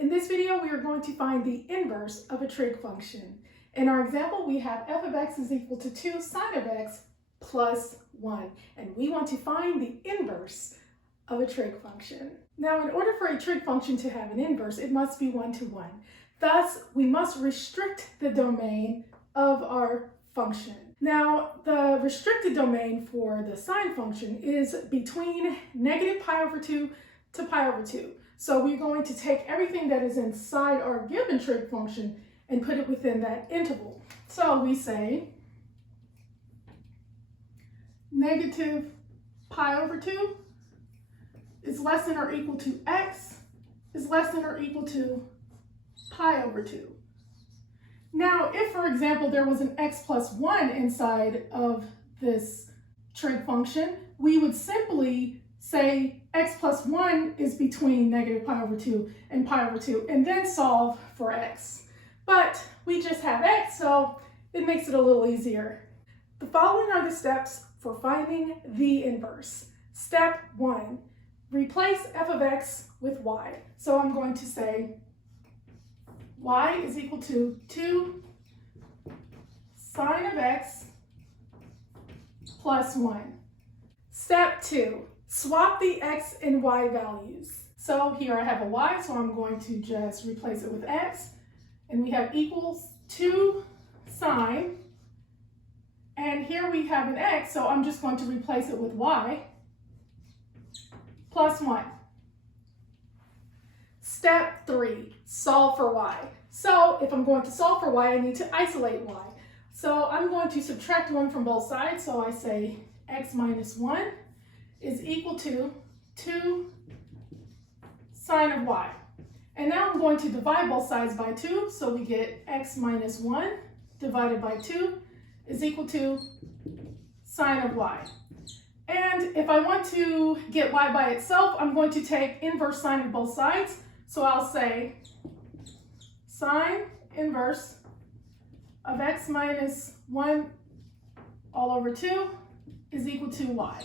In this video, we are going to find the inverse of a trig function. In our example, we have f of x is equal to 2 sine of x plus 1, and we want to find the inverse of a trig function. Now, in order for a trig function to have an inverse, it must be 1-to-1. Thus, we must restrict the domain of our function. Now, the restricted domain for the sine function is between negative pi over 2 to pi over 2. So we're going to take everything that is inside our given trig function and put it within that interval. So we say negative pi over 2 is less than or equal to x is less than or equal to pi over 2. Now, if, for example, there was an x plus 1 inside of this trig function, we would simply say x plus 1 is between negative pi over 2 and pi over 2, and then solve for x. But we just have x, so it makes it a little easier. The following are the steps for finding the inverse. Step 1, replace f of x with y. So I'm going to say y is equal to 2 sine of x plus 1. Step 2, swap the x and y values. So here I have a y, so I'm going to just replace it with x. And we have equals 2 sine. And here we have an x, so I'm just going to replace it with y plus 1. Step 3, solve for y. So if I'm going to solve for y, I need to isolate y. So I'm going to subtract 1 from both sides. So I say x minus 1 is equal to 2 sine of y. And now I'm going to divide both sides by 2. So we get x minus 1 divided by 2 is equal to sine of y. And if I want to get y by itself, I'm going to take inverse sine of both sides. So I'll say sine inverse of x minus 1 all over 2 is equal to y.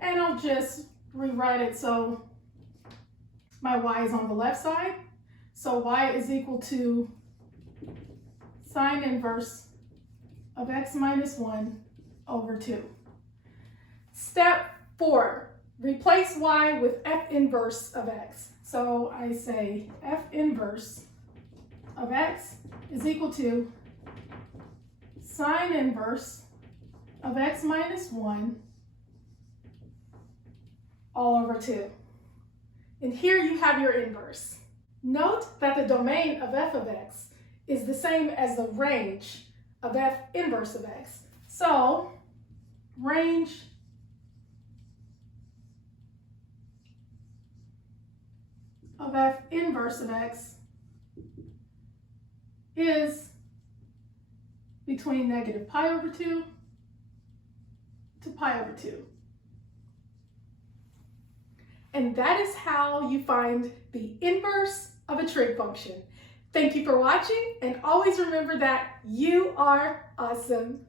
And I'll just rewrite it so my y is on the left side. So y is equal to sine inverse of x minus 1 over 2. Step 4, replace y with f inverse of x. So I say f inverse of x is equal to sine inverse of x minus 1 all over 2. And here you have your inverse. Note that the domain of f of x is the same as the range of f inverse of x. So range of f inverse of x is between negative pi over 2 to pi over 2. And that is how you find the inverse of a trig function. Thank you for watching, and always remember that you are awesome.